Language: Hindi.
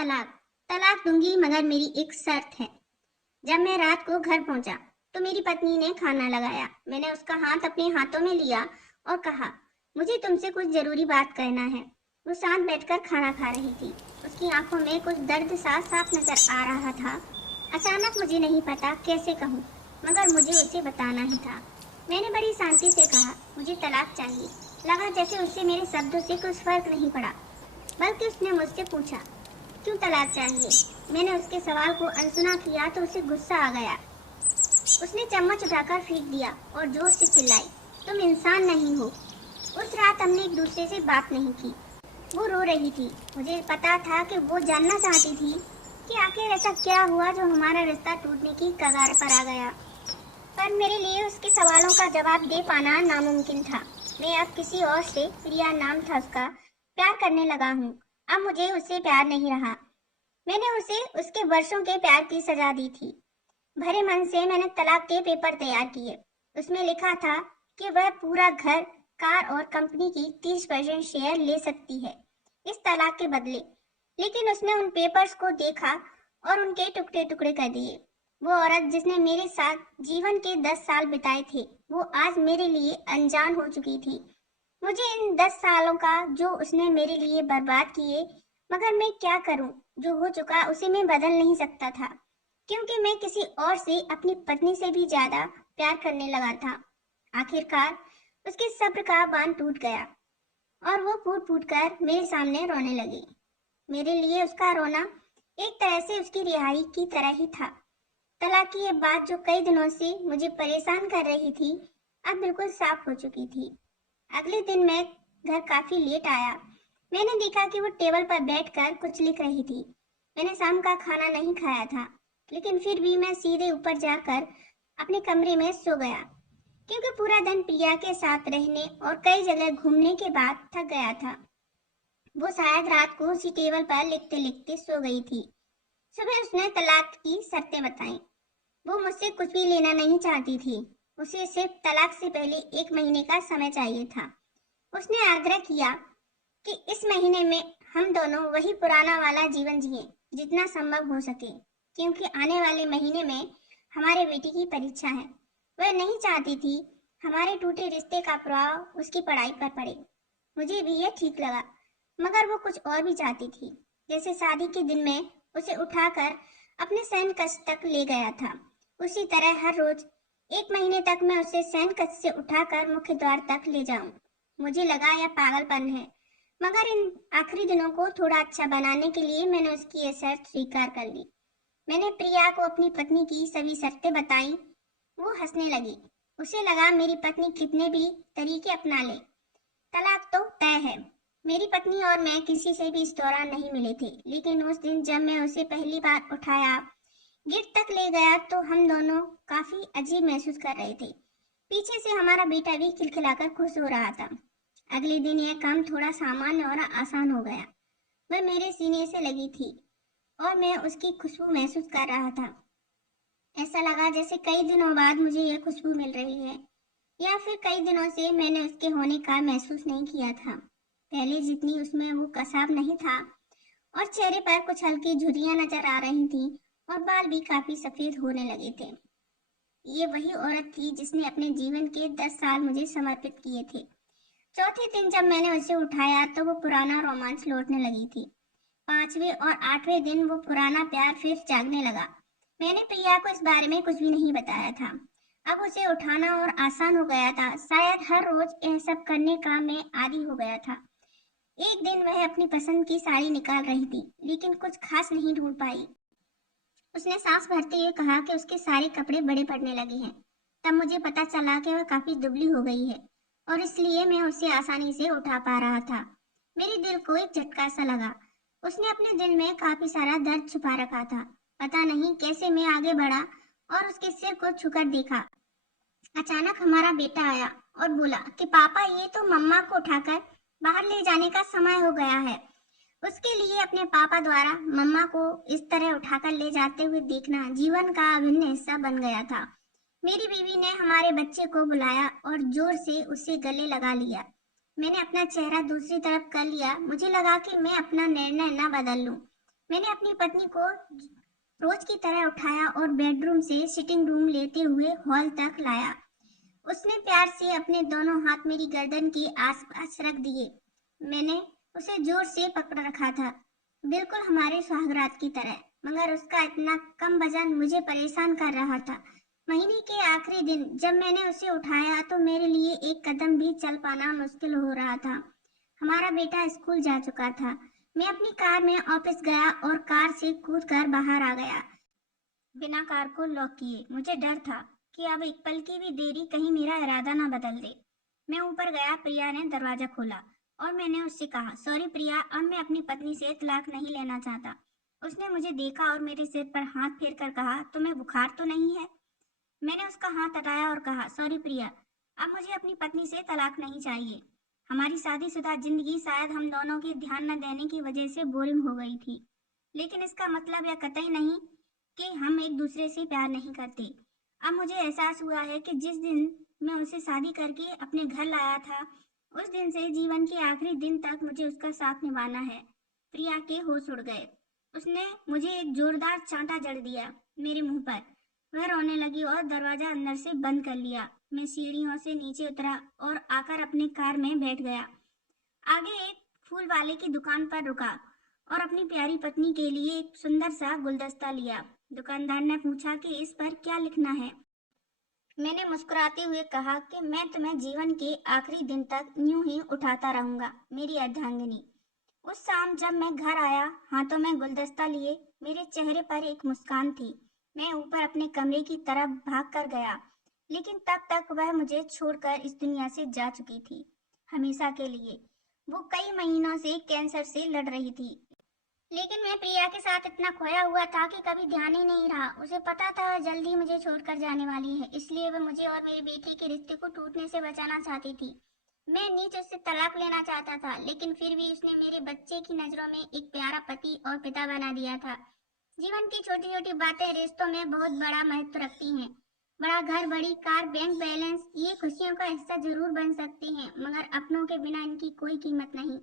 तलाक तलाक दूंगी, मगर मेरी एक शर्त है। जब मैं रात को घर पहुंचा तो मेरी पत्नी ने खाना लगाया। मैंने उसका हाथ अपने हाथों में लिया और कहा, मुझे तुमसे कुछ जरूरी बात कहना है। वो शांत बैठकर खाना खा रही थी। उसकी आंखों में कुछ दर्द सा साफ नजर आ रहा था। अचानक मुझे नहीं पता कैसे कहूँ, मगर मुझे उसे बताना ही था। मैंने बड़ी शांति से कहा, मुझे तलाक चाहिए। लगा जैसे उससे मेरे शब्दों से कुछ फर्क नहीं पड़ा, बल्कि उसने मुझसे पूछा, क्यों तलाक चाहिए? मैंने उसके सवाल को अनसुना किया तो उसे गुस्सा आ गया। उसने चम्मच उठाकर फेंक दिया और जोर से चिल्लाई, तुम इंसान नहीं हो। उस रात हमने एक दूसरे से बात नहीं की। वो रो रही थी। मुझे पता था कि वो जानना चाहती थी कि आखिर ऐसा क्या हुआ जो हमारा रिश्ता टूटने की कगार पर आ गया। पर मेरे लिए उसके सवालों का जवाब दे पाना नामुमकिन था। मैं अब किसी और से, प्रिया नाम था उसका, प्यार करने लगा हूँ। अब मुझे उससे प्यार नहीं रहा। मैंने उसे उसके वर्षों के प्यार की सजा दी थी। भरे मन से मैंने तलाक के पेपर तैयार किए। उसमें लिखा था कि वह पूरा घर, कार और कंपनी की 30% शेयर ले सकती है इस तलाक के बदले। लेकिन उसने उन पेपर्स को देखा और उनके टुकड़े टुकड़े कर दिए। वो औरत जिसने मेरे साथ जीवन के 10 साल बिताए थे, वो आज मेरे लिए अनजान हो चुकी थी। मुझे इन 10 सालों का जो उसने मेरे लिए बर्बाद किए, मगर मैं क्या करूं? जो हो चुका उसे मैं बदल नहीं सकता था, क्योंकि मैं किसी और से अपनी पत्नी से भी ज्यादा प्यार करने लगा था। आखिरकार उसके सब्र का बांध टूट गया और वो फूट फूट कर मेरे सामने रोने लगी। मेरे लिए उसका रोना एक तरह से उसकी रिहाई की तरह ही था। तलाक की ये बात जो कई दिनों से मुझे परेशान कर रही थी, अब बिल्कुल साफ हो चुकी थी। अगले दिन मैं घर काफी लेट आया। मैंने देखा कि वो टेबल पर बैठकर कुछ लिख रही थी। मैंने शाम का खाना नहीं खाया था, लेकिन फिर भी मैं सीधे ऊपर जाकर अपने कमरे में सो गया, क्योंकि पूरा दिन प्रिया के साथ रहने और कई जगह घूमने के बाद थक गया था। वो शायद रात को उसी टेबल पर लिखते लिखते सो गई थी। सुबह उसने तलाक की शर्तें बताई। वो मुझसे कुछ भी लेना नहीं चाहती थी। उसे सिर्फ तलाक से पहले 1 महीने का समय चाहिए था। उसने आग्रह किया कि इस महीने में हम दोनों वही पुराना वाला जीवन जिए जितना संभव हो सके, क्योंकि आने वाले महीने में हमारे बेटी की परीक्षा है। वह नहीं चाहती थी हमारे टूटे रिश्ते का प्रभाव उसकी पढ़ाई पर पड़े। मुझे भी यह ठीक लगा, मगर वो कुछ और भी चाहती थी। जैसे शादी के दिन में उसे उठाकर अपने शयन कक्ष तक ले गया था, उसी तरह हर रोज 1 महीने तक मैं उसे शयन कक्ष से उठाकर मुख्य द्वार तक ले जाऊं। मुझे लगा यह पागलपन है, मगर इन आखिरी दिनों को थोड़ा अच्छा बनाने के लिए मैंने उसकी यह शर्त स्वीकार कर ली। मैंने प्रिया को अपनी पत्नी की सभी शर्तें बताई। वो हंसने लगी। उसे लगा मेरी पत्नी कितने भी तरीके अपना ले, तलाक तो तय है। मेरी पत्नी और मैं किसी से भी इस दौरान नहीं मिले थे, लेकिन उस दिन जब मैं उसे पहली बार उठाया, गेट तक ले गया, तो हम दोनों काफी अजीब महसूस कर रहे थे। पीछे से हमारा बेटा भी खिलखिलाकर खुश हो रहा था। अगले दिन यह काम थोड़ा सामान्य और आसान हो गया। वह मेरे सीने से लगी थी और मैं उसकी खुशबू महसूस कर रहा था। ऐसा लगा जैसे कई दिनों बाद मुझे यह खुशबू मिल रही है, या फिर कई दिनों से मैंने उसके होने का महसूस नहीं किया था। पहले जितनी उसमें वो कसाव नहीं था, और चेहरे पर कुछ हल्की झुर्रियां नजर आ रही थी और बाल भी काफी सफेद होने लगे थे। ये वही औरत थी जिसने अपने जीवन के 10 साल मुझे समर्पित किए थे। चौथे दिन जब मैंने उसे उठाया तो वो पुराना रोमांस लौटने लगी थी। 5वें और 8वें दिन वो पुराना प्यार फिर जागने लगा। मैंने प्रिया को इस बारे में कुछ भी नहीं बताया था। अब उसे उठाना और आसान हो गया था। शायद हर रोज यह सब करने का मैं आदी हो गया था। एक दिन वह अपनी पसंद की साड़ी निकाल रही थी, लेकिन कुछ खास नहीं ढूंढ पाई। उसने सांस भरते हुए कहा कि उसके सारे कपड़े बड़े पड़ने लगे हैं। तब मुझे पता चला कि वह काफी दुबली हो गई है और इसलिए मैं उसे आसानी से उठा पा रहा था। मेरे दिल को एक झटका सा लगा। उसने अपने दिल में काफी सारा दर्द छुपा रखा था। पता नहीं कैसे मैं आगे बढ़ा और उसके सिर को छूकर देखा। अचानक हमारा बेटा आया और बोला कि पापा, ये तो मम्मा को उठाकर बाहर ले जाने का समय हो गया है। उसके लिए अपने पापा द्वारा मम्मा को इस तरह उठाकर ले जाते हुए देखना जीवन का अभिन्न हिस्सा बन गया था। मेरी बीवी ने हमारे बच्चे को बुलाया और जोर से उसे गले लगा लिया। मैंने अपना चेहरा दूसरी तरफ कर लिया। मुझे लगा कि मैं अपना निर्णय न बदल लूं। मैंने अपनी पत्नी को रोज की तरह उठाया और बेडरूम से सिटिंग रूम लेते हुए हॉल तक लाया। उसने प्यार से अपने दोनों हाथ मेरी गर्दन के आसपास रख दिए। मैंने उसे जोर से पकड़ रखा था, बिल्कुल हमारे सुहागरात की तरह, मगर उसका इतना कम वजन मुझे परेशान कर रहा था। महीने के आखिरी दिन जब मैंने उसे उठाया तो मेरे लिए एक कदम भी चल पाना मुश्किल हो रहा था। हमारा बेटा स्कूल जा चुका था। मैं अपनी कार में ऑफिस गया और कार से कूदकर बाहर आ गया, बिना कार को लॉक किए। मुझे डर था कि अब एक पल की भी देरी कहीं मेरा इरादा ना बदल दे। मैं ऊपर गया, प्रिया ने दरवाजा खोला और मैंने उससे कहा, सॉरी प्रिया, अब मैं अपनी पत्नी से तलाक नहीं लेना चाहता। उसने मुझे देखा और मेरे सिर पर हाथ फेर कर कहा, तुम्हें बुखार तो नहीं है? मैंने उसका हाथ हटाया और कहा, सॉरी प्रिया, अब मुझे अपनी पत्नी से तलाक नहीं चाहिए। हमारी शादीशुदा जिंदगी शायद हम दोनों के ध्यान न देने की वजह से बोरिंग हो गई थी, लेकिन इसका मतलब यह कतई नहीं कि हम एक दूसरे से प्यार नहीं करते। अब मुझे एहसास हुआ है कि जिस दिन मैं उसे शादी करके अपने घर लाया था, उस दिन से जीवन के आखिरी दिन तक मुझे उसका साथ निभाना है। प्रिया के होश उड़ गए। उसने मुझे एक जोरदार चांटा जड़ दिया मेरे मुंह पर। वह रोने लगी और दरवाजा अंदर से बंद कर लिया। मैं सीढ़ियों से नीचे उतरा और आकर अपनी कार में बैठ गया। आगे एक फूल वाले की दुकान पर रुका और अपनी प्यारी पत्नी के लिए एक सुंदर सा गुलदस्ता लिया। दुकानदार ने पूछा कि इस पर क्या लिखना है। मैंने मुस्कुराते हुए कहा कि मैं तुम्हें जीवन के आखिरी दिन तक यूं ही उठाता रहूंगा, मेरी अर्धांगिनी। उस शाम जब मैं घर आया, हाथों में गुलदस्ता लिए, मेरे चेहरे पर एक मुस्कान थी। मैं ऊपर अपने कमरे की तरफ भाग कर गया, लेकिन तब तक वह मुझे छोड़कर इस दुनिया से जा चुकी थी, हमेशा के लिए। वो कई महीनों से कैंसर से लड़ रही थी, लेकिन मैं प्रिया के साथ इतना खोया हुआ था कि कभी ध्यान ही नहीं रहा। उसे पता था जल्दी मुझे छोड़कर जाने वाली है, इसलिए वह मुझे और मेरी बेटी के रिश्ते को टूटने से बचाना चाहती थी। मैं नीच उससे तलाक लेना चाहता था, लेकिन फिर भी उसने मेरे बच्चे की नजरों में एक प्यारा पति और पिता बना दिया था। जीवन की छोटी छोटी बातें रिश्तों में बहुत बड़ा महत्व रखती हैं। बड़ा घर, बड़ी कार, बैंक बैलेंस, ये खुशियों का हिस्सा जरूर बन सकते हैं, मगर अपनों के बिना इनकी कोई कीमत नहीं।